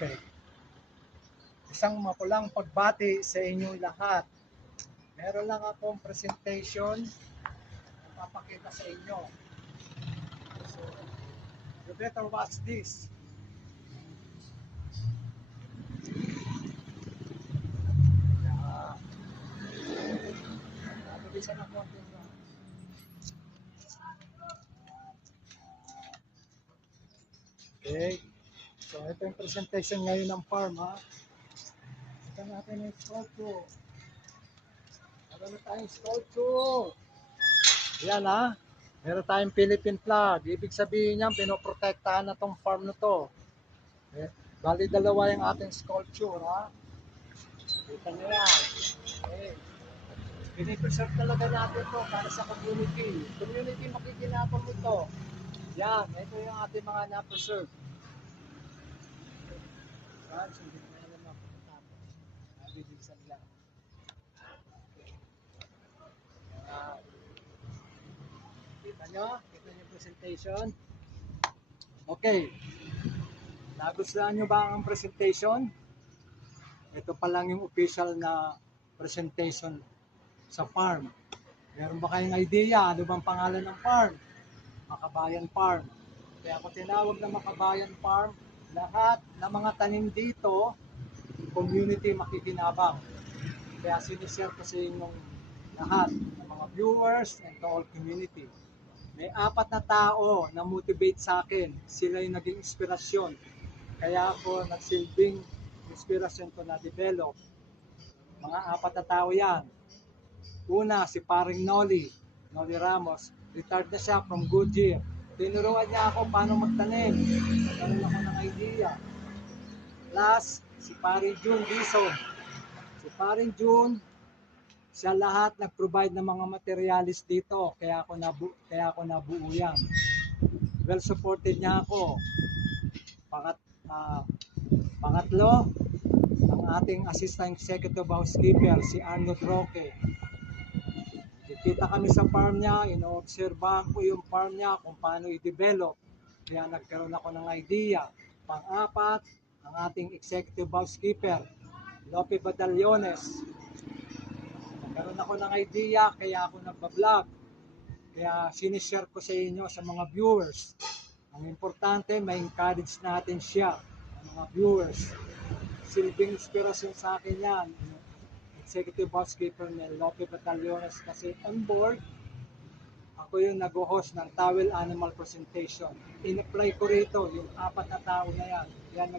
Okay. Isang mapulang pagbati sa inyong lahat. Meron lang akong presentation na papakita sa inyo. So, you better watch this. Nabilisan ako. Okay. So, ito yung presentation ngayon ng farm, ha? Ito natin yung sculpture. Meron na tayong sculpture. Yan, ha? Meron tayong Philippine flag. Ibig sabihin niyan, pinoprotektahan na tong farm na to. Okay. Bali, dalawa yung ating sculpture, ha? Kita nyo yan. Okay. Pinipreserve talaga natin to para sa community. Community makikinabang ito. Yan, ito yung ating mga na-preserve. Yan, so hindi na naman pagkatapos. Nabibilisan lang. Yan. Kita nyo? Kita nyo yung presentation? Okay. Nagustuhan nyo ba ang presentation? Ito pa lang yung official na presentation sa farm. Meron ba kayong idea? Ano bang pangalan ng farm? Makabayan Farm. Kaya ako tinawag na Makabayan Farm, lahat ng mga tanim dito, community makikinabang. Kaya sinishare ko sa inyong lahat, ng mga viewers and to all community. May 4 na tao na motivate sa akin. Sila yung naging inspirasyon. Kaya ako nagsilbing inspirasyon ko na develop. Mga 4 na tao yan. Una, si paring Noli Ramos. Retired na siya from Goodyear. Tinuruan niya ako paano magtanim. Nagkaroon ako ng idea. Last, si paring June Dison. Si paring June, siya lahat nag-provide ng mga materialis dito. Kaya ako nabuo yan. Well supported niya ako. Pangatlo, ang ating assistant executive housekeeper, si Arnold Roque. Kita kami sa farm niya, ino-obserbahan ko yung farm niya kung paano i-develop. Kaya nagkaroon ako ng idea. Pang-4, ang ating executive housekeeper, Lope Badallones. Nagkaroon ako ng idea, kaya ako nagbablog. Kaya sinishare ko sa inyo, sa mga viewers. Ang importante, ma-encourage natin siya, ang mga viewers. Silbing inspirasyon sa akin yan. Executive housekeeper ni Lope Batallones kasi on board, ako yung nag-host ng towel animal presentation. In-apply ko rito yung 4 na tao na yan. Yan